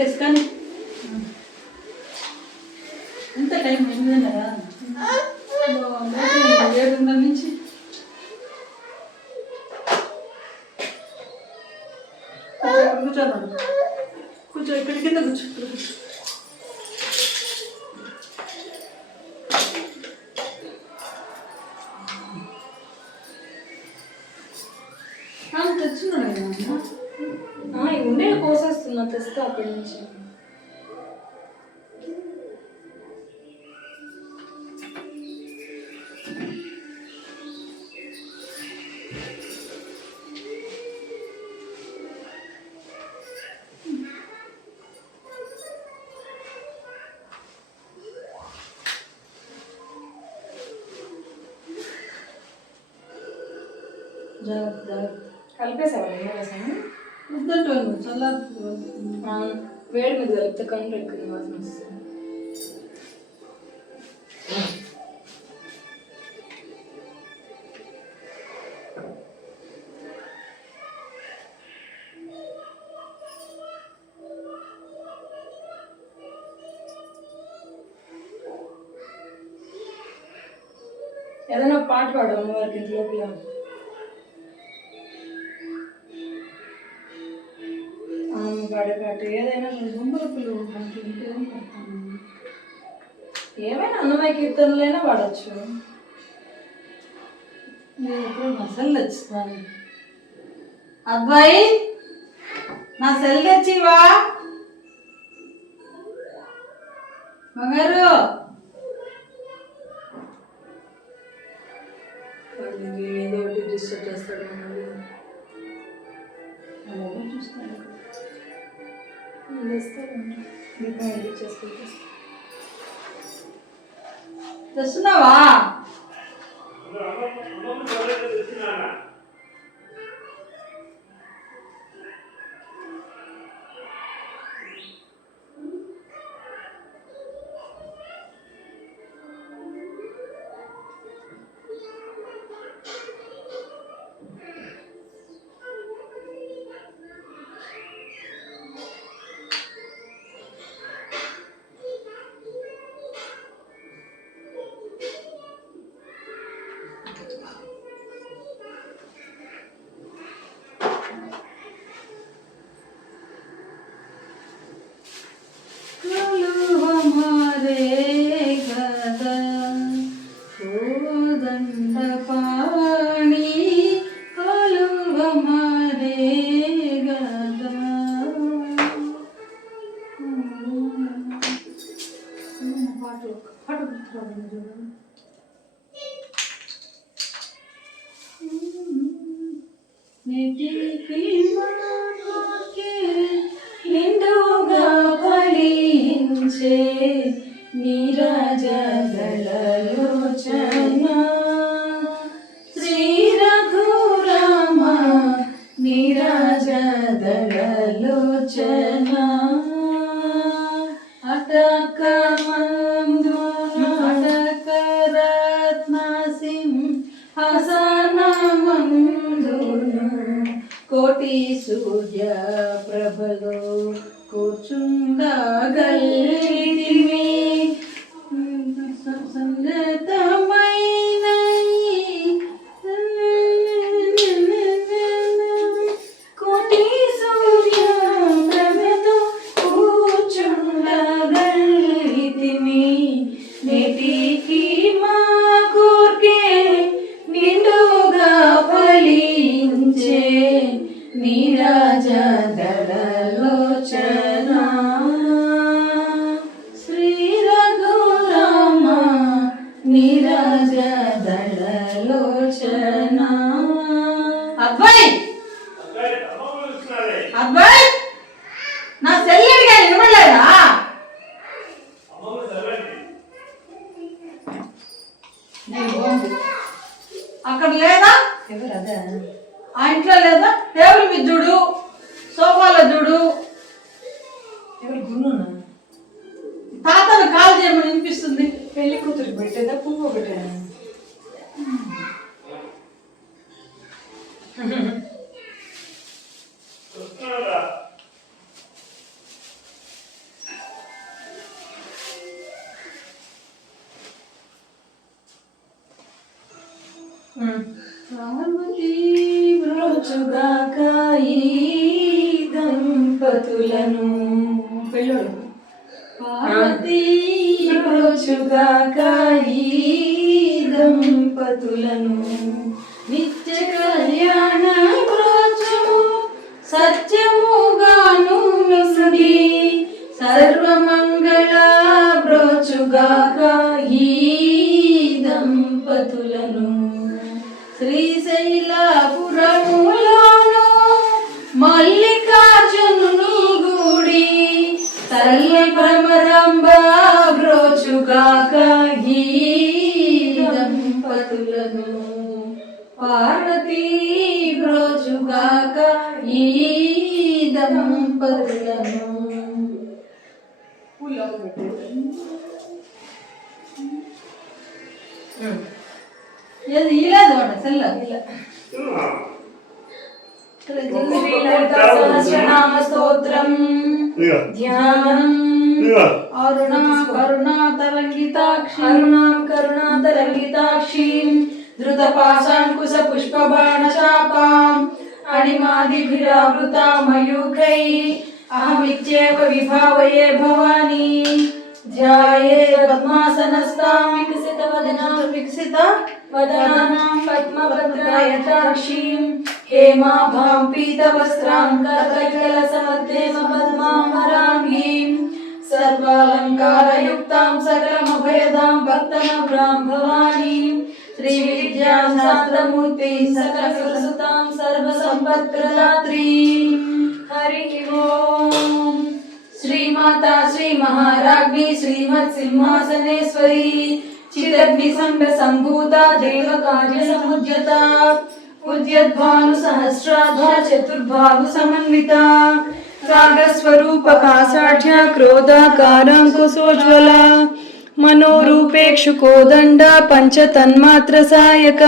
పెట్టేసి కానీ ఎంత టైం 8:30 7:30 నుంచి కూర్చోన్నాను. కూర్చో, ఇక్కడ కింద కూర్చో. తెచ్చున్నాడు ఉండే కోసేస్తున్నా, తెస్తా అక్కడి నుంచి. కలిపేసావా నిమ్మరసం? వద్దంటాను చల్ల వేడి మీద కలిపితే కన్ను ఎక్కువ వాసన వస్తుంది. ఏదైనా పాట పాడు అమ్మవారికి ఇంటి లోపల. పాడే పాట ఏదైనా బొమ్మల పిల్లలు ఏమైనా అన్నమయ్య కీర్తనలైనా పాడచ్చు. నేను ఎప్పుడు నా సెల్ తెచ్చుతాను. అబ్బాయి నా సెల్ తెచ్చివా బంగారు? ఏదో ఒకటి డిస్టర్బ్ చేస్తాడు. చూస్తాను తెస్తున్నావా? నిండుగా ఫలించే నీరాజదళలోచన శ్రీ రఘురామ నీరాజదళలోచన అటక రత్న సింహాసనమందును కోటి సూర్య ప్రభలో కూర్చుండగలిగితివి సంగతమైన కోటి సూర్య ప్రభతో కూర్చుండగలిగితివి నేటికి మా కోర్కే నిండుగా ఫలించే నీరాజదళలోచన శ్రీ రఘురామ నీరాజదళలోచన. అబ్బాయి అబ్బాయి నా సెల్ అడిగా ఇవ్వలేదా? అక్కడ లేదా? ఎవరు అదే? ఆ ఇంట్లో లేదా? టేబుల్ మీద చూడు, సోఫాలో చూడు. ఎవరు గున్నునా? తాతను కాల్ చేయమని వినిపిస్తుంది. పెళ్లి కూతురు పెట్టేదా పువ్వు ఒకటే? బ్రోచుగాక ఈ దంపతులను. పెళ్ళోడు. పార్వతీ బ్రోచుగాక ఈ దంపతులను నిత్య కళ్యాణ బ్రోచుము సత్యముగాను నుడి సర్వమంగళ బ్రోచుగాక ఈ దంపతులను. శ్రీశైలపురములోను మల్లికార్జునుని గుడి తల్లి భ్రమరాంబ బ్రోచుగాక ఈ దంపతులను. పార్వతీ బ్రోచుగాక ఈ దంపతులను. ఏది ఇలాదు వాడ సెల్ల శ్రీలలితా సహస్రనామ స్తోత్రం ధ్యానం. అరుణా కరుణాతరంగితాక్షి అరుణాం కరుణాతరంగితాక్షీం ధృతపాశాంకుశ పుష్పబాణచాపాం అణిమాదిభిరావృతా మయూఖై అహమిత్యేవ విభావయే భవానీ. ధ్యాయే పద్మాసనస్తాం వికసిత వదనాం పద్మపత్రాయతాక్షీం హేమాభాం పీతవస్త్రాం కరకలసమధ్యేమ పద్మాం వరాంగీం సర్వాలంకారయుక్తాం సకలమభయదాం భక్తనమ్రాం భవానీం శ్రీవిద్యాం శాస్త్రమూర్తి సకల సురసుతాం సర్వసంపత్ప్రదాత్రీం. హరి ఓం. శ్రీమాతా శ్రీ మహారాజ్ఞి శ్రీమత్ సింహాసనేశ్వరి చిదగ్ని సంఘ సంభూత దేవ కార్య సముద్యత ఉద్యద్భాను సహస్రాధ చతుర్బాహు సమన్విత రాగస్వరూప కాసాఢ్య క్రోధాకారాంకుశోజ్వల మనోరూపేక్షుకోదండ పంచతన్మాత్ర సాయక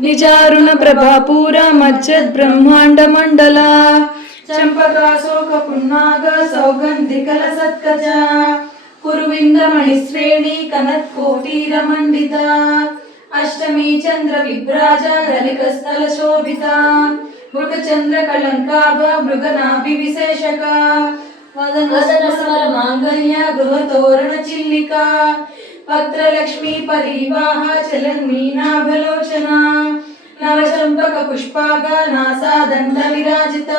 నిజారుణ ప్రభాపూర మజ్జద్ బ్రహ్మాండ మండల చంపకాశోక పున్నాగ సౌగంధికల సత్కజ కురువిందమణి శ్రేణి కనత్కోటీర మండిత అష్టమి చంద్ర విభ్రాజ ధనిక స్థల శోభిత మృగ చంద్ర కళంకాభ మృగనాభి విశేషక వదన స్వర మాంగళ్య గృహ తోరణ చిల్లిక పత్రలక్ష్మీ పరివాహ చలన్మీనాభలోచన నవచంపక పుష్పాగ నాసాదండ విరాజిత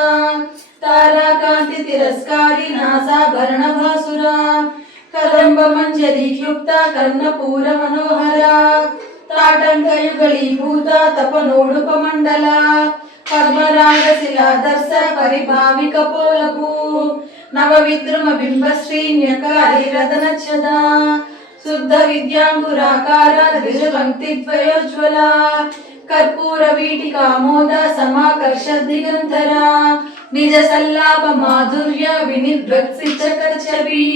తారాకాంతి తిరస్కారి నాసాభరణ భాసుర కదంబ మంజరి క్లుప్త కర్ణపూర మనోహర తాటంకయుగళీభూత తపనోడుపమండల పద్మరాగ శిలాదర్శ పరిభావిక పోలపు నవ విద్రుమ బింబశ్రీన్యకారి రతనచ్చద శుద్ధ విద్యాంకురాకార ద్విజపంక్తి ద్వయోజ్వల కర్పూర వీటికామోద సమాకర్ష దిగంధర నిజ సల్లాప మాధుర్య వినిర్భక్సి చకర్చవి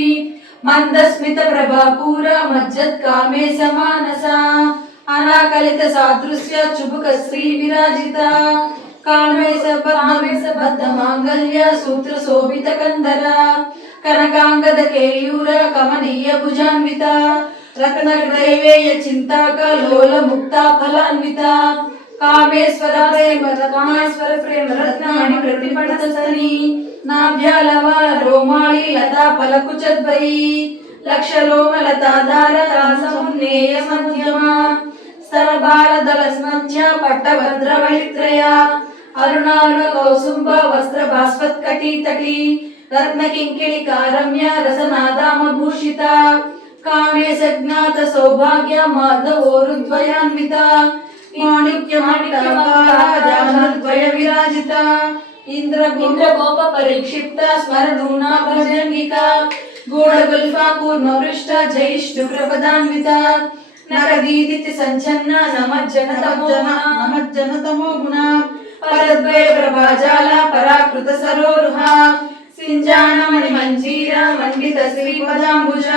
మందస్మిత ప్రభాపూర మజ్జత్ కామే సమానస అనాకలిత సాదృశ్య చుబుక శ్రీ విరాజిత కామేశ బద్ధ మాంగళ్య సూత్ర శోభిత కందర కనకాంగద కేయూర కమనీయ భుజాన్విత రత్న గ్రైవేయ చింతాక లోల ముక్త ఫలాన్విత కామేశ్వర ప్రేమ రత్నాని ప్రతిపణసని నాభ్యాలవ రోమాళి లతా ఫలకుచద్వయి లక్షలోమ లతాధార సమున్నేయ మధ్యమ స్తనబాలదల స్మధ్య పట్టభద్రవళిత్రయ అరుణారుణ కౌసుంభ వస్త్ర భాస్వత్కటి తటి రత్న కింకిణి కారమ్య రసనాదామభూషిత కామేశ జ్ఞాత సౌభాగ్య మాధవోరుద్వయాన్విత మాణిక్య మాణిక్యద్వయ విరాజిత ఇంద్రగోప పరిక్షిప్త స్మరణూనా భజంగిక గూఢగుల్ఫా కూర్మవృష్ట జైష్ణు ప్రపదాన్విత నరదీదితి సంచన్న నమజ్జన తమో గుణ పరద్వయ ప్రభాజాల పరాకృత సరోరుహ సింజానమణి మంజీర మండిత శ్రీపదాంబుజ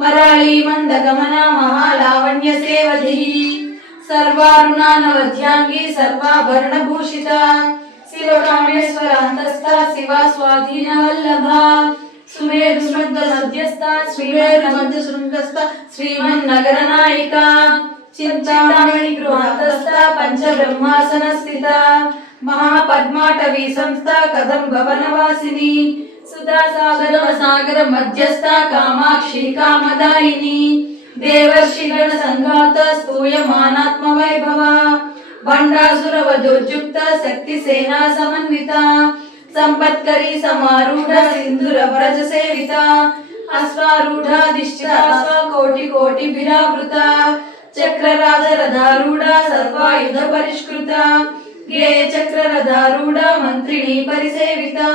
మరాళీ మందగమన మహాలావణ్య సేవధి సర్వారుణానవధ్యాంగి సర్వాభరణ భూషిత శివకామేశ్వర అంతస్థ శివ స్వాధీన వల్లభ సుమేరు మధ్య మధ్యస్థ శ్రీమేరు మధ్య శృంగస్థ శ్రీమన్నగర నాయిక చింతామణి గృహాంతస్థ పంచబ్రహ్మాసన స్థిత महापद्माटवी संस्था कदम्ब वनवासिनी सुधासागर सागर मध्यस्थ कामाक्षी कामदायिनी देवर्षिगण संघात स्तूयमानात्म वैभव भंडासुर वधोज्जुक्त शक्ति सेना समन्विता संपत्करी समारूढ़ सिंधुर व्रज सेविता अश्वारूढ़ाधिष्ठिता कोटि कोटि विरावृता चक्रराज रथारूढ़ा सर्वायुध परिष्कृता गेय चक्र रथारूढ़ा मंत्रिणी परिसेविता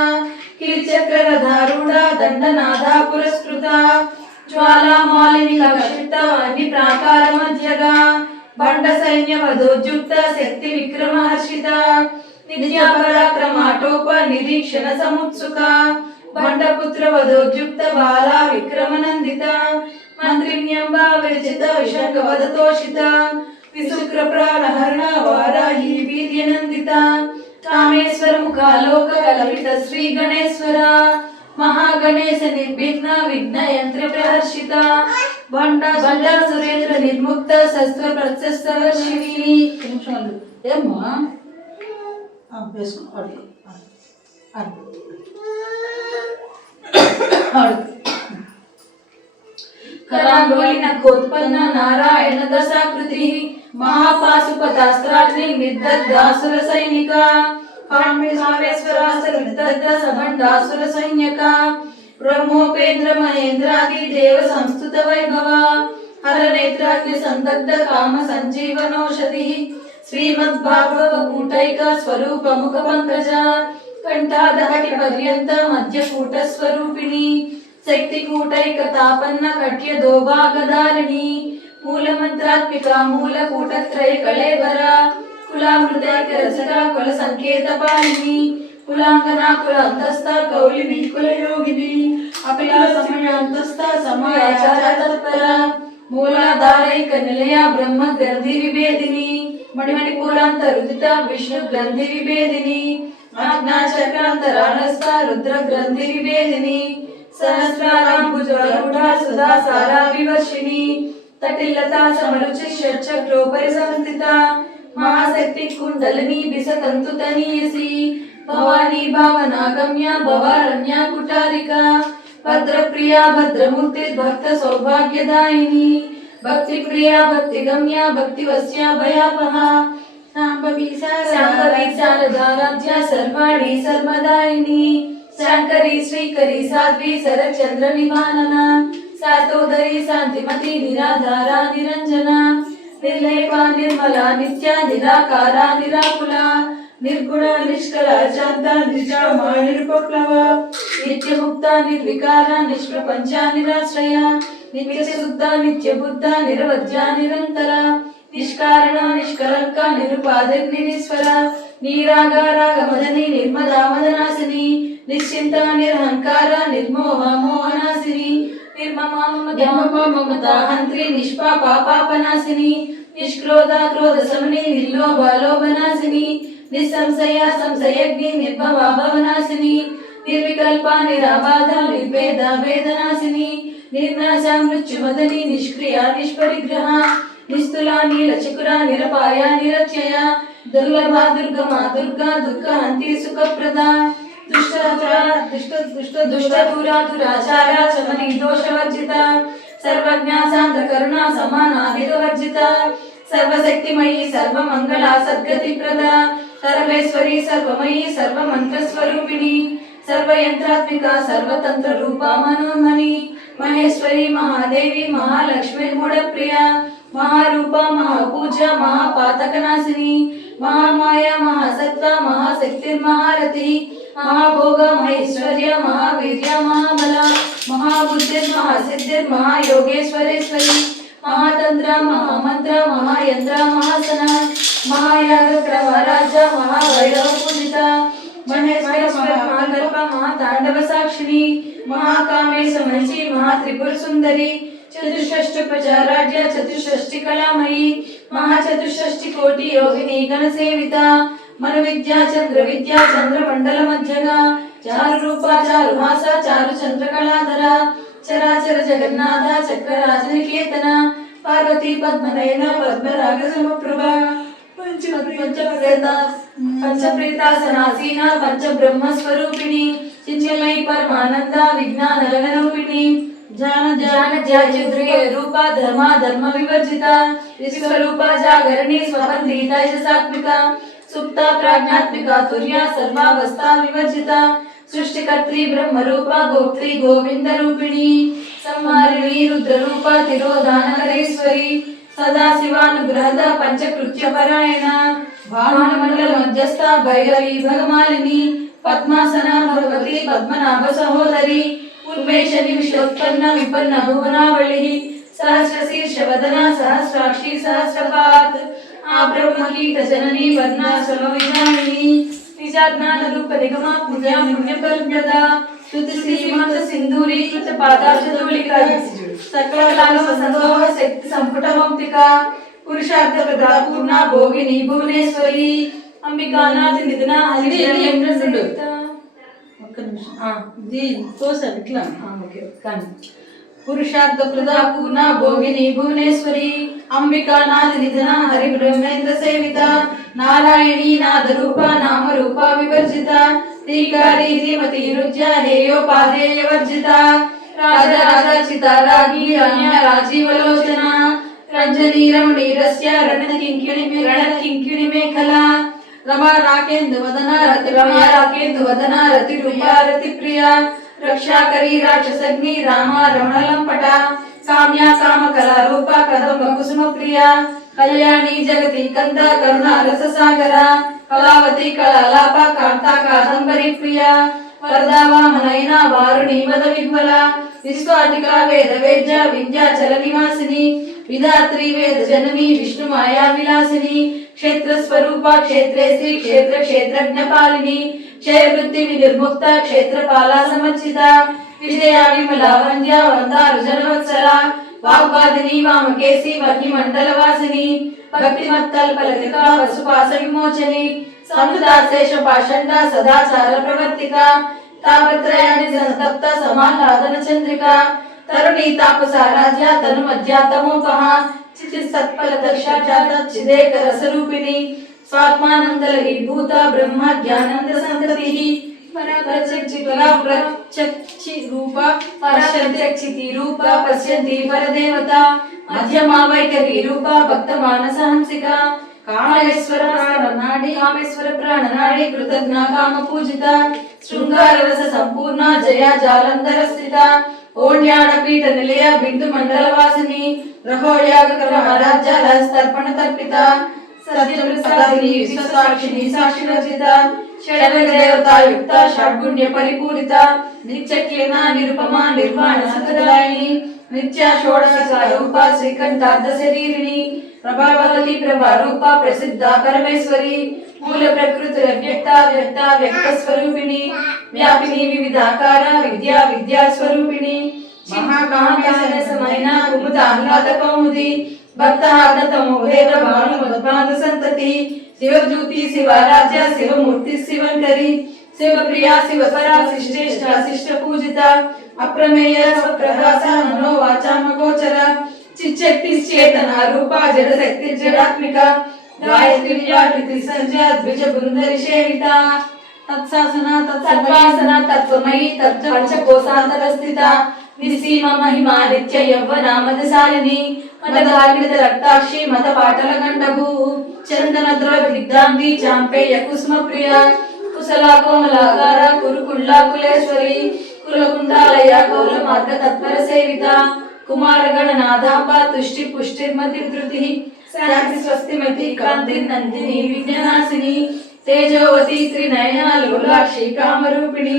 कीर्चक्र रथारूढ़ा दंडनाथा पुरस्कृता ज्वाला मालिनी क्षिप्ता अग्नि प्राकार मध्यगा भंड सैन्य वधोज्जुक्त शक्ति विक्रम हर्षिता नित्या पराक्रमाटोप निरीक्षण समुत्सुका भंडपुत्र वधोज्जुक्त बाला विक्रम नंदिता मंत्रिण्यंबा विरचित विशंक वदतोषिता विशुक्र प्राणहरण वाराही वीर्य नंदिता कामेश्वर मुखालोक कल्पित श्री गणेश्वर महागणेश निर्विघ्न विघ्न यंत्र प्रहर्षिता भंडा सुरेंद्र निर्मुक्त शस्त्र प्रत्यस्तर शिविनी ఏమ్మా వేసుకో అడుగు करांगोली नखोत्पन्न नारायण दशाकृति महापाशुपतास्त्राग्नि निर्दग्धासुर सैनिका कामेश्वरासुर सबंडासुर सैन्यका ब्रह्मोपेन्द्र महेंद्रादि देव संस्तुत वैभव हर नेत्राग्नि संदग्ध काम संजीवनौषधि श्रीमद्भागवत कूटैक स्वरूप मुख पंकज कंठादहति पर्यंत मध्य कूट स्वरूपिणी शक्ति कूटैक तापन्न कट्य दोभागधारिणी मूल मंत्रात्मिका मूल कूटत्रय कलेवर कुलामृतैक रचका कुल संकेत पालिनी कुलांगना कुल अंतस्थ कौलिनी कुल योगिनी अपिला समय अंतस्थ समाचार तत्परा मूलाधारैक निलया ब्रह्म ग्रंथि विभेदिनी मणिमणिपुरांत रुदिता विष्णु ग्रंथि विभेदिनी आज्ञा चक्रांतराणस्थ रुद्र ग्रंथि विभेदिनी सहस्राराम्बुजारूढ़ा सुधा सारा विवर्षिणी तटिलता समरुचि षट्चक्रोपरि संस्थिता महाशक्ति कुंडलिनी बिसतंतुतनीयसी भवानी भावनागम्या भवारण्या कुटारिका भद्रप्रिया भद्रमूर्ति भक्त सौभाग्यदायिनी भक्ति प्रिया भक्ति गम्या भक्तिवस्या भयापहा सांभवी शारदाराध्या सर्वाणी सर्वदायिनी शंकरी श्रीकरी साध्वी शरचंद्र निवानना सातोदरी शांतिमती निराधारा निरंजना निर्लेपा निर्मला नित्या निराकारा निराकुला निर्गुणा निष्कला शांता निष्कामा निरुपप्लवा नित्य मुक्ता निर्विकारा निष्प्रपंचा निराश्रया नित्य शुद्धा नित्य बुद्धा निरवध्या निरंतरा निष्कारणा निष्कलंका निरुपाधिर निरीश्वरा नीरागारागमदनी निर्मदा मदनासिनी निश्चिंता निरहंकार निर्मोह मोहनासिनी निर्ममा ममता हंत्री निष्पापा पापनासिनी निष्क्रोधा क्रोध समनी निर्लोभा लोभनासिनी निसंशया संशयज्ञ निर्भवा भवनासिनी निर्विकल्पा निराबाधा निर्भेदा वेदनासिनी निर्नाशा मृत्युमदनी निष्क्रिया निष्परिग्रहा निस्तुला नीलचकुरा निरपाया निरक्षया दुर्लभा दुर्गमा दुर्गा दुःखहन्त्री सुखप्रदा दुराचारा शमनी दोषवर्जिता सर्वज्ञा शांत करुणा समाना निरवर्जिता सर्वशक्तिमयी सर्वमंगला सद्गति प्रदा सर्वेश्वरी सर्वमयी सर्वमंत्र स्वरूपिणी सर्वयंत्रात्मिका सर्वतंत्र रूपा मनोन्मणि महेश्वरी महादेवी महालक्ष्मी मूढ़प्रिया महारूपा महापूजा महापातकनाशिनी महामाया महासत्ता महाशक्तिर्महारथी महाभोग महेश्वर्य महावीर्य महाबला महाबुद्धिर महासिद्धिर महायोगेश्वरेश्वरी महातंत्र महामंत्र महायंत्र महासना महायाग प्रभराजा महावैरव पूजिता महेश्वर महाकल्प महातांडव साक्षिणी महाकामेश मनसी महात्रिपुर सुंदरी चतुष्षष्टि प्रचाराढ्य चतुष्षष्टि कलामयी महाचतुष्षष्टि कोटि योगिनी गण सेविता मनु विद्या चंद्र मंडल मध्यगा चारु रूपा चारु हासा चारु चंद्र कलाधरा चराचर जगन्नाथ चक्र राजनिकेतना पार्वती पद्मनयना पद्मराग समप्रभा పంచప్రేతాసనాసీన పంచబ్రహ్మస్వరూపిణి చిన్మయీ పరమానంద విజ్ఞాన రూపిణి ధ్యానధ్యాచంద్రియ రూప ధర్మ వివర్జిత విశ్వరూప జాగరణి స్వపంథీ తైజసాత్మిక సుప్త ప్రాజ్ఞాత్మిక తుర్య సర్వావస్థా వివర్జిత సృష్టికర్త్రి బ్రహ్మరూప గోప్త్రి గోవింద రూపిణి సంహారిణి రుద్రరూప తిరోధానకరేశ్వరి సదాశివానుగ్రహద పంచకృత్య పరాయణ భానుమండల మధ్యస్థ భైరవి భగమాలిని పద్మాసన భగవతి పద్మనాభ సహోదరి ఉన్మేష నిమిషోత్పన్న విపన్న భువనావళి సహస్రశీర్షవదన సహస్రాక్షి సహస్రపాత్ ఆ బ్రహ్మకీట జనని వర్ణాశ్రమ విధానిని నిజాజ్ఞాన రూప నిగమ పుణ్యకల్ప్యద శుద్ధ శ్రీమంత సింధూరీకృత పాదార్థూలిక సకల సందోహ శక్తి సంపుట మౌక్తిక పురుషార్థ ప్రదా పూర్ణ భోగిని భువనేశ్వరి అంబికానాథ నిధన హరిద్రేంద్ర సంయుక్త. ఒక్క నిమిషం దీని కోసం ఇట్లా ఓకే కానీ పురుషార్థ ప్రదా పూర్ణ భోగిని భువనేశ్వరి అంబికానాథ నిధన హరి బ్రహ్మేంద్ర సేవిత నారాయణీ నాద రూప నామ రూప వివర్జిత శ్రీకారి శ్రీమతి రుజ్య హేయోపాధేయ వర్జిత రాజరాజిత రాజ్ఞి రమ్య రాజీవలోచన రంజనీ రమణీరస్య రణకింకిణి మేఖలా రమా రాకేందు వదన రతి రూపా రతి ప్రియా రక్షాకరీ రాక్షసగ్ని రామ రమణలంపట కామ్య కామ కళా రూప కదంబ కుసుమ ప్రియ కళ్యాణి జగతి కంద కరుణ రస సాగర కళావతి కళాలాప కాంతా కాదంబరి ప్రియ వరదా వామనైన వారుణి వద విహ్వల విశ్వాటిక వేద వేద్య వింధ్యాచల నివాసిని విధాత్రి వేద జనని విష్ణు మాయా విలాసిని క్షేత్ర స్వరూప క్షేత్రేశ్రీ క్షేత్ర క్షేత్రజ్ఞ పాలిని క్షయవృత్తి వినిర్ముక్త క్షేత్రపాల సమర్చిత విజయ విమల వంద్య వందారు జనవత్సల వాగ్వాదిని వామకేసి వహి మండల వాసిని భక్తిమత్తల్పలతిక వసుపాస విమోచని సమృతాశేష పాషండ సదాచార ప్రవర్తిక తాపత్రయాన్ని సంతప్త సమాహ్లాదన చంద్రిక తరుణీ తాపసారాధ్య తను మధ్యాతమోపహ చితి సత్ఫల దక్షాజాత చిదేక రసరూపిణి స్వాత్మానందలహి భూత బ్రహ్మ జ్ఞానంద సంతతి రూప పశ్యంతి పరదేవత మధ్యమా వైఖరి రూప భక్త మానస హంసిక కామేశ్వర ప్రాణనాడి కృతజ్ఞ కామ పూజిత శృంగార రస సంపూర్ణ జయ జాలంధర స్థిత ఓడ్యాడ పీఠ నిలయ బిందు మండల వాసిని రహోయాగ ఆరాధ్య రహస్తర్పణ తర్పిత సత్యప్రసాదిని విశ్వసాక్షిని సాక్షి రచిత షడ్విధ దేవతాయుక్త షడ్గుణ్య పరిపూరిత నిత్యకేన నిరుపమా నిర్వాణ సకలాయిని నిత్య షోడశ రూప శ్రీకంఠార్థ శరీరిణి ప్రభావతి ప్రభారూప ప్రసిద్ధ పరమేశ్వరి మూల ప్రకృతి వ్యక్త వ్యక్త స్వరూపిణి వ్యాపిని వివిధాకార విద్యా స్వరూపిణి మహాకామేశమైన కుముద ఆహ్లాద కౌముది భక్త ఆగ్నతమోదేవ భాను సంతతి శివజ్యోతి శివారాధ్య శివమూర్తి శివంకరి శివప్రియా శివపరా శిష్టేష్ట శిష్ట పూజిత అప్రమేయ స్వప్రకాశ మనో వాచామ గోచర చిచ్చక్తి చేతన రూప జడ శక్తి జడాత్మిక గాయత్రి వ్యాపృతి సంధ్య ద్విజ బృందరి సేవిత తత్వాసన తత్వమయీ పంచకోశాంతర స్థిత నిసీమ మహిమా నిత్య యవ్వన మదశాలిని మదగార్మిత రక్తాక్షి మద పాటల గండభూ చందన ద్రవిగ్ధాంగి చాంపేయ కుసుమ ప్రియ కుశలా కోమలాకార కురుకుళ్ళా కులేశ్వరి కులకుండాలయ కౌల మార్గ తత్పర సేవిత కుమార గణనాథాంబ తుష్టి పుష్టిర్మతి ధృతి శాంతి స్వస్తిమతి కాంతి నందిని విజ్ఞనాశిని తేజోవతి త్రినయన లోలాక్షి కామరూపిణి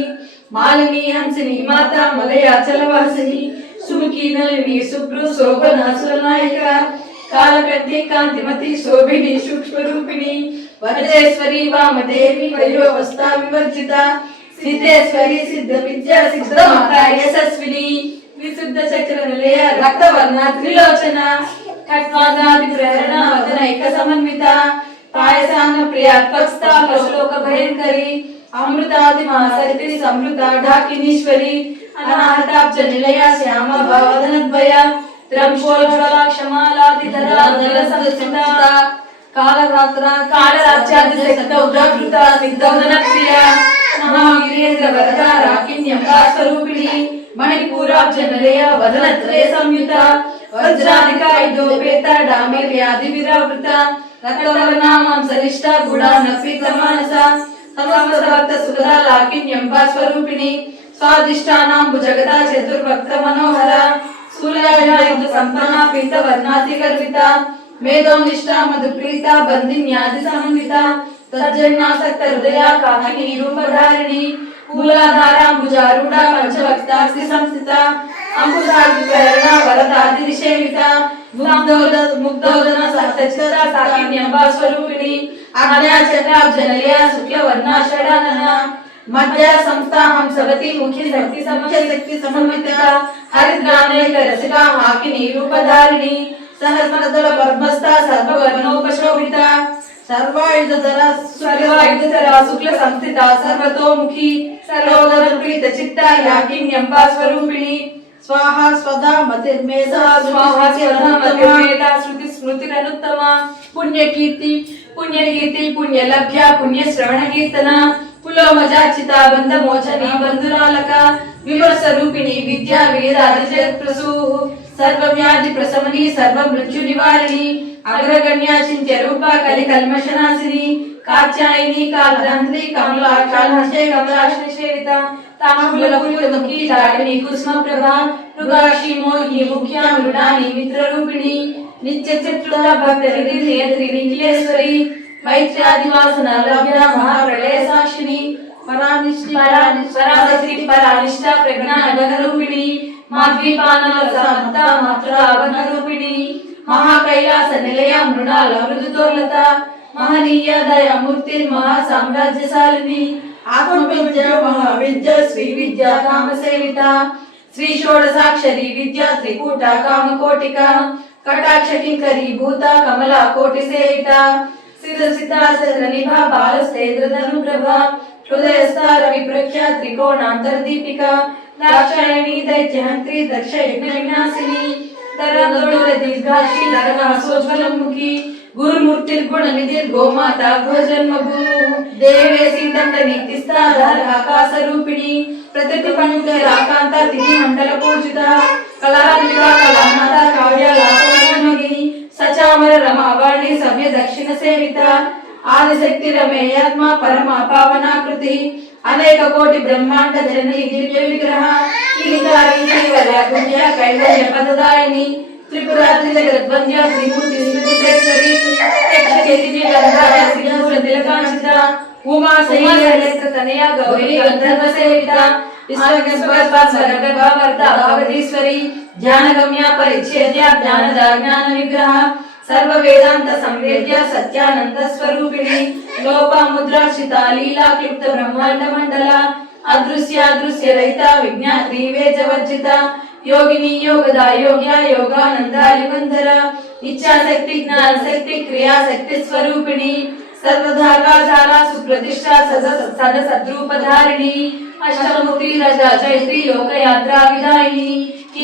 మాలిని హంసిని మాత మలయాచలవాసిని సుముఖి నలిని శుభ్రు శోభన సురనాయిక కాలకంఠి కాంతిమతి శోభిని సూక్ష్మరూపిణి వరదేశ్వరి వామదేవి వయోవస్థా వివర్జిత సిద్ధేశ్వరి సిద్ధ విద్యా సిద్ధమాత యశస్విని విశుద్ధ చక్ర నిలయ రక్తవర్ణ త్రిలోచన ఖట్వాగాది ప్రేరణ వదనైక సమన్విత పాయసాంగ ప్రియాత్వక్స్థా శ్లోక భయంకరి అమృతాది మహాసరితి సమృత ఢాకినీశ్వరి అనాహతాబ్జ నిలయ శ్యామ భావదనద్వయ త్రంశోజ్వల క్షమాలాదిధరా నల సంస్థిత కాళరాత్ర కాళరాజ్యాధిశక్త ఉగ్రవృత స్నిగ్ధోదన ప్రియ మహావీరేంద్ర వరద రాకిన్యంబా స్వరూపిణి మణిపూరాబ్జ నిలయ వదనత్రయ సంయుత వజ్రాధికాయుధోపేత డామిర్యాది విరావృత రక్తవర్ణామాం సరిష్ట గుడా నపీత మానస సమస్త భక్త సుఖదా లాకిన్యంబా స్వరూపిణి స్వాదిష్టానాంబు జగదా చతుర్భక్త మనోహర సూర్యాయుధ సంపన్న పీత వర్ణాతి గర్విత మేధోనిష్ట మధుప్రీత బంధిన్యాది సమన్విత తజ్జన్యాసక్త హృదయ కామిని రూపధారిణి మూలాధారాంబుజారూఢ పంచవక్తాస్తి సంస్థిత అంకుశాది ప్రేరణ వరదాది నిషేవిత ముగ్ధోదన సప్తచిత్ర సాకిన్యంబా స్వరూపిణి అజ్ఞాచక్రాబ్జనలయ శుక్లవర్ణ షడానన మధ్య సంస్థాహం సవతి ముఖ్య శక్తి సమన్విత హరిద్రానేక రసిక హాకిని రూపధారిణి సహస్రదల పద్మస్థ సర్వవర్ణోపశోభిత సర్వాయుధర శుక్ల సంస్థిత సర్వతోముఖి సర్వోదర ప్రీత చిత్త యాకిన్యంబా స్వరూపిణి స్వాహ స్వదా మతిర్మేధ స్వాహా స్వదా మతిర్మేధ శృతి స్మృతిరనుత్తమ పుణ్యకీర్తి పుణ్యలభ్య పుణ్యశ్రవణ కీర్తన పులోమజాచిత బంధ మోచని బంధురాలక విమర్శ రూపిణి విద్యా వేదాది జగత్ప్రసూ సర్వవ్యాధి ప్రశమని సర్వ మృత్యు నివారిణి అగ్రగణ్య చింత్య రూప కలి కల్మషనాశిని కాత్యాయని కాలరాంత్రి కమలాక్షే కమలాక్షి సేవిత తామూలముఖి దాడిని కుసుమ ప్రభా మృగాక్షి మోహిని ముఖ్య మృడాని మిత్ర రూపిణి నిత్య చిత్రుల భక్త విధి నేత్రి నిఖిలేశ్వరి మైత్ర్యాదివాసన లభ్య మహాప్రళయ సాక్షిని పరాశక్తి పరానిష్ట ప్రజ్ఞాన రూపిణి మాద్వీపానల సమర్థ మాత్ర అభన రూపిణి మహాకైలాస నిలయ మృణాల మృదుతోలత మహనీయ దయామూర్తి మహా సామ్రాజ్యశాలిని ఆత్మవిద్య మహావిద్య శ్రీ విద్య కామ సేవిత శ్రీ షోడసాక్షరి విద్య త్రికూట కామకోటిక కటాక్ష కింకరి భూత కమల కోటి సేవిత సిద్ధార్థనిభా బాలస్తేంద్రధను ప్రభ హృదయస్థార విప్రఖ్య త్రికోణాంతర్దీపిక దాక్షాయణి దైత్యహంత్రి దక్ష యజ్ఞ వినాశిని తరందోళ దీర్ఘాక్షి నరనాశోజ్వలముఖి గురుమూర్తిర్గుణ నిధిర్ గోమాత గోజన్మభూ దేవేసి దండ నీతిస్తాధార ఆకాశ రూపిణి ప్రతిటి పండుగ రాకాంత తిథి మండల పూజిత కళాత్మిక కళామాత కావ్యాలాపి సచామర రమావాణి సవ్య దక్షిణ సేవిత ఆదిశక్తి రమేయాత్మ పరమ పావనాకృతి అనేక కోటి బ్రహ్మాండ జనని దివ్య విగ్రహ ఈకారి శ్రీవర గుణ్య కైవల్య పదదాయిని త్రిపురాత్రి జగద్వంద్య త్రిమూర్తి స్మృతిశ్వరి యక్షకేతిని గంధార సింహూల తిలకాంచిత ఉమా శైలేశ్వర తనయ గౌరీ గంధర్వ సేవిత విశ్వగర్భ భగవతీశ్వరి జ్ఞానగమ్య పరిచ్ఛేద్య జ్ఞాన విగ్రహ సర్వ వేదాంత సంవేద్య సత్యానంద స్వరూపిణి లోపముద్రాక్షిత లీలా క్లుప్త బ్రహ్మాండ మండల అదృశ్య రహిత విజ్ఞాత్రి వేజవర్జిత యోగిని యోగదా యోగ్య యోగానంద యుగంధర ఇచ్ఛాశక్తి జ్ఞానశక్తి క్రియాశక్తి స్వరూపిణి సర్వధారాధార సుప్రతిష్ట సద సద్రూపధారిణి అష్టమూర్తి రజ చైత్రి లోకయాత్రా విదాయిని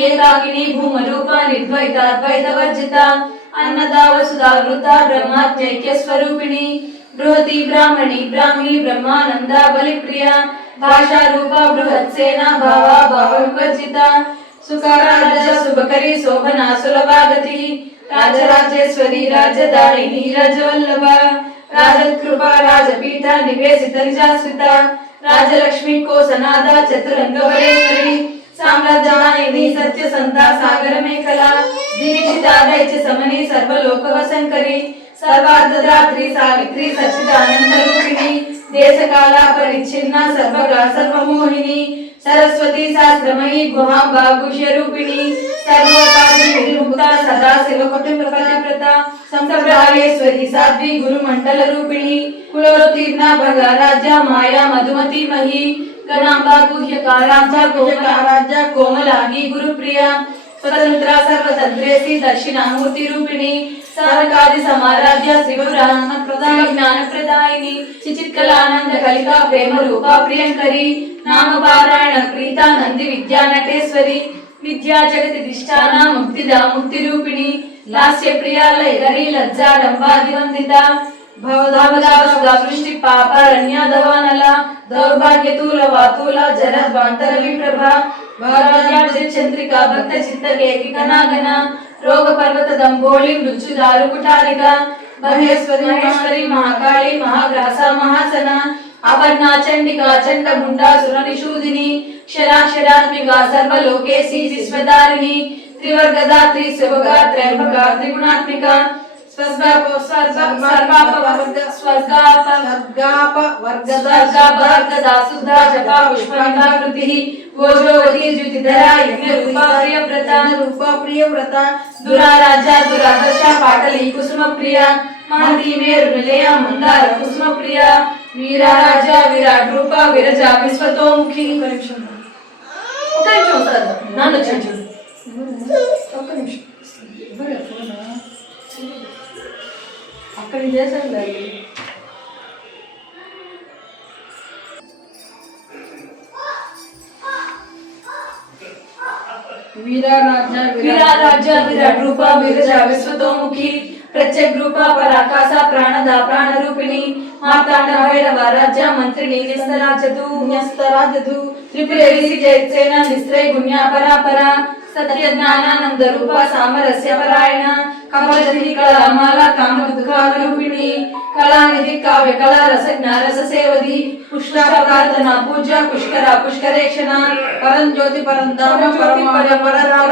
ఏకాకిని భూమరూప నిర్ద్వైతాద్వైత వర్జిత అన్నదా వసుధావృత బ్రహ్మాత్మైక్య స్వరూపిణి బృహతి బ్రాహ్మణి బ్రాహ్మీ బ్రహ్మానంద బలిప్రియ భాషా రూప బృహత్సేన భావ వివర్జిత సుఖరాజ శుభకరి శోభనా సులభాగతి రాజరాజేశ్వరి రాజదాయిని రాజవల్లభ రాజకృపా రాజపీఠ నివేశిత నిజాశ్రిత రాజలక్ష్మి కోసనాద చతురంగవరేశ్వరి సామ్రాజ్యవాహిని సత్యసంత సాగర మేఖల దీక్షిత దైత్య సమని సర్వలోకవశంకరి సర్వార్ధరాత్రి సావిత్రి సచ్చిదానంద రూపిణి దేశకాల పరిచ్ఛిన్న సర్వగా సర్వమోహిని సరస్వతి శాస్త్రమయీ గుహాంబా గుహ్య రూపిణి సర్వోపాధి విముక్త సదా శివకుటి ప్రపతివ్రత సంప్రదాయేశ్వరి సాధ్వి గురు మండల రూపిణి కులోత్తీర్ణ భగ రాజ్య మాయా మధుమతి మహి గణాంబా గుహ్యకారాంజ కోమలాంగి గురుప్రియ स्वतंत्र सर्वतंत्रेसी दक्षिणामूर्ति रूपिणी सारकादि समाराध्य शिवपुराण प्रदान ज्ञान प्रदायिनी चिचित्कलानंद कलिका प्रेम रूपा प्रियंकरी नाम पारायण प्रीता नंदी विद्या नटेश्वरी विद्या जगति दिष्टाना मुक्तिदा मुक्ति रूपिणी लास्य प्रिया लयगरी लज्जा डंबादि वंदिता भवदावदा वृष्टि पापरण्य दवानला दौर्भाग्य तूल वातूला जरद्वांतर विप्रभा भाराज्य चंद्रिका भक्त चित्त केकिकनागन रोग पर्वत दंबोली मृत्यु दारु कुटारिका महेश्वरी महेश्वरी महाकाली महाग्रासा महासना अपर्णा चंडिका चंड मुंडा सुरनिशूदिनी क्षराक्षरात्मिका सर्वलोकेशी विश्वधारिणी त्रिवर्गदा त्रिशुभगा त्रयंबका त्रिगुणात्मिका स्वर्गापवर्गदा सुधा जपा पुष्पनिकाकृतिः ओजोवती ज्योतिधरा यज्ञरूपा प्रियव्रता दुराराजा दुरादर्शा पाटली कुसुमप्रिया महती मेरुनिलया मंदार कुसुमप्रिया वीराराजा विराट रूपा विरजा विश्वतोमुखी అక్కడ చేశాను वीराराजा विराट रूपा विरजा विश्वतोमुखी प्रत्येक रूपा पराकाशा प्राणदा प्राण रूपिणी मार्तांड भैरव राजा मंत्रिणी न्यस्तराजतु त्रिपुरेशी जयसेना निस्त्रय गुण्या परापरा सत्य ज्ञानानंद रूपा सामरस्य परायण कमलधि कलामाला काम दुःखारूपिणी कलानिधि काव्य कला रसज्ञ रस सेवधि पुष्करा प्रार्थना पूजा पुष्करा पुष्करेक्षणा परम ज्योति परम धाम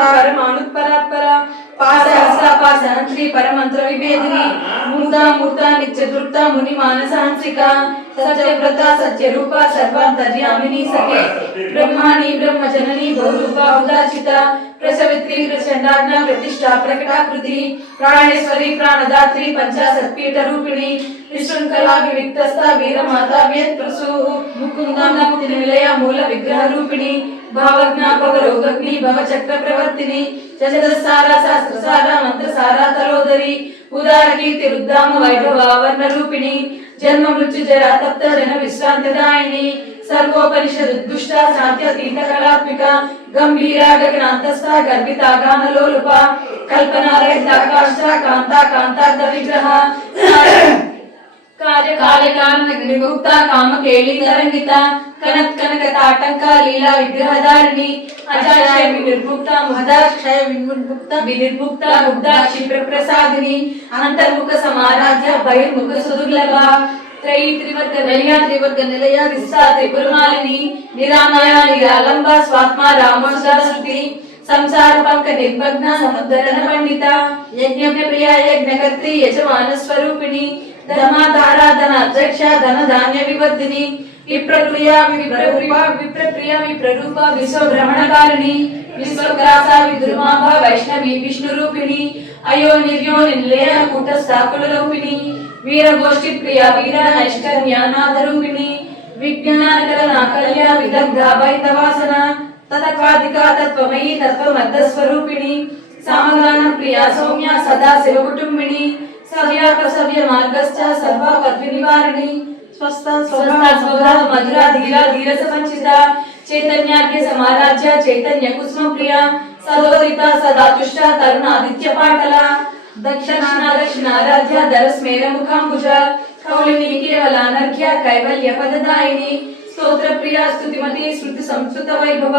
परमानुपरात्परा पासहस्रा पासहंत्री परमंत्र विभेदिनी मूर्ता मूर्ता नित्य तृप्ता मुनि मानसहंसिका सत्यव्रता सत्य रूपा सर्वांतर्यामिनी सखे ब्रह्माणी ब्रह्मजननी बहुरूपा उदाचिता प्रसवित्री प्रचंडाज्ञा प्रतिष्ठा प्रकटाकृति प्राणेश्वरी प्राणदात्री पंचाशत्पीठ रूपिणी विशृंखला विविक्तस्था वीरमाता व्यत्प्रसू मुकुंदा मुक्ति निलया मूल विग्रह रूपिणी भावज्ञा भवरोगग्नि भवचक्र प्रवर्तिनी चतुर्सारा सहस्रसारा मंत्रसारा तलोदरी उदार कीर्ति रुद्राम वैभव वर्ण रूपिणी जन्म मृत्यु जरा तप्त जन विश्रांतिदायिनी सर्वोपनिषद दुष्टा शांत्यतीत कलात्मिका गंभीरा गगनांतस्था गर्भिता गानलोलुपा कल्पना रहिता काष्ठा कांता कांता विग्रह कार्य काले कारण विमुक्ता काम केली तरंगिता कनक कनक ताटंका लीला विग्रहधारिणी अजाक्षय विनिर्मुक्ता महदाक्षय विनिर्मुक्ता विनिर्मुक्ता मुग्धा क्षिप्र प्रसादिनी अंतर्मुख समाराध्य बहिर्मुख सुदुर्लभा त्रयी त्रिवर्ग निलया दिशा त्रिपुरमालिनी निरामया निरालंबा स्वात्मा रामोदाश्रुति संसार पंक निर्मग्न समुद्धरण पंडिता यज्ञ प्रिया यज्ञकर्त्री यजमान स्वरूपिणी धर्माधारा धन अध्यक्ष धन धान्य विवर्धिनी विप्रप्रिया विप्ररूपा विश्व भ्रमणकारिणी विश्वग्रासा विद्रुमाभा वैष्णवी विष्णु रूपिणी अयो निर्यो निलया कूटस्था कुलरूपिणी वीर गोष्ठी प्रिया वीर नैष्कर्म्यानाद रूपिणी विज्ञानकलना कल्या विदग्धा वैतवासना तत्त्वाधिका तत्त्वमयी तत्त्वमद्ध स्वरूपिणी सामगान प्रिया सौम्या सदा शिव कुटुंबिनी सव्य मार्गस्थ सर्व पद्मी निवारिणी स्वस्थ स्वभाव मधुरा धीरा धीरस पंचिता चैतन्याग्नि समाराज्य चैतन्य कुसुम प्रिया सदोदिता सदा तुष्टा तरुण आदित्य पाटला दक्षिणाराध्य दरस्मेर मुखांबुज कौलिनी केवलानर्घ्य कैवल्य पददायिनी स्तोत्र प्रिया स्तुतिमती श्रुति संस्कृत वैभव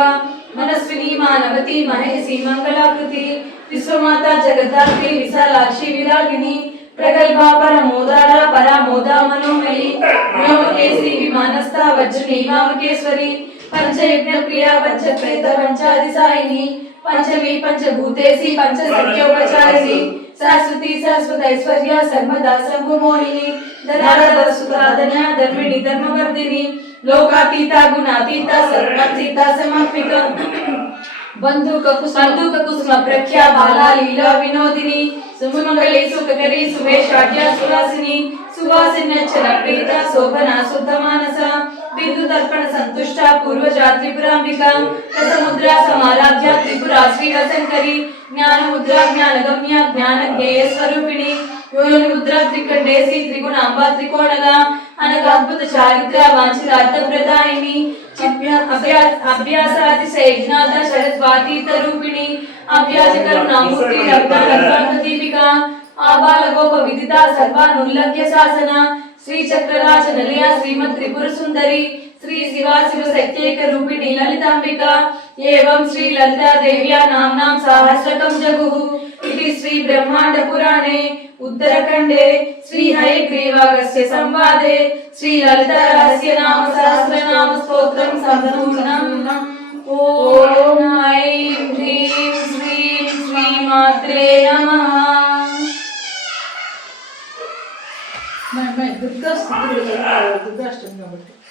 मनस्विनी मानवती महेशी मंगलाकृति विश्वमाता जगद्धात्री विशालाक्षी विरागिनी प्रगल्भा परमोदारा परामोदा मनोमयी व्योमकेशी विमानस्था वज्रनी वामकेश्वरी पंचयज्ञ प्रिया पंचप्रेत पंचादिसायिनी पंचमी पंचभूतेशी पंचसख्योपचारिणी सरस्वती सरस्वत ऐश्वर्य सर्वदा शंभुमोहिनी धराधर सुधाधन्या धर्मिणी धर्मवर्धिनी लोकातीता गुणातीता सर्वातीता समर्पिका बंधुक कुसुम प्रख्या बाला लीला विनोदिनी सुमंगली सुखकरी सुवेशाढ्य सुवासिनी सुवासिन्यच्छन प्रीता शोभना शुद्ध मानसा बिंदु तर्पण संतुष्टा पूर्वजा त्रिपुरांबिका रसमुद्रा समाराध्या त्रिपुरा मुद्रा श्री वसंकरी ज्ञान मुद्रा ज्ञान गम्य ज्ञान ज्ञेय स्वरूपिणी योनि मुद्रा त्रिकंडेसी त्रिगुणांबा त्रिकोणगा अनग अद्भुत चारित्र वांछितार्थ प्रदायिनी अभ्यासातिशयज्ञाता शरद्वातीत रूपिणी अभ्यास करुणामूर्ति रत्नांत दीपिका आबाल गोप विदिता सर्वानुल्लभ्य शासना श्री चक्रराज निलया श्रीमत् त्रिपुर सुंदरी श्री शिवा शिव सत्येक रूपिणी ललितांबिका एवं श्री ललिता देव्या नाम्नां सहस्रकं जगुः इति श्री ब्रह्मांड पुराणे उत्तरखंडे श्री हयग्रीवागस्य संवादे श्री ललिता रहस्य नाम सहस्रनाम स्तोत्रं संपूर्णम् ओम ऐं ह्रीं श्रीं श्रीमात्रे नमः दुर्गाष्टमी కాబట్టి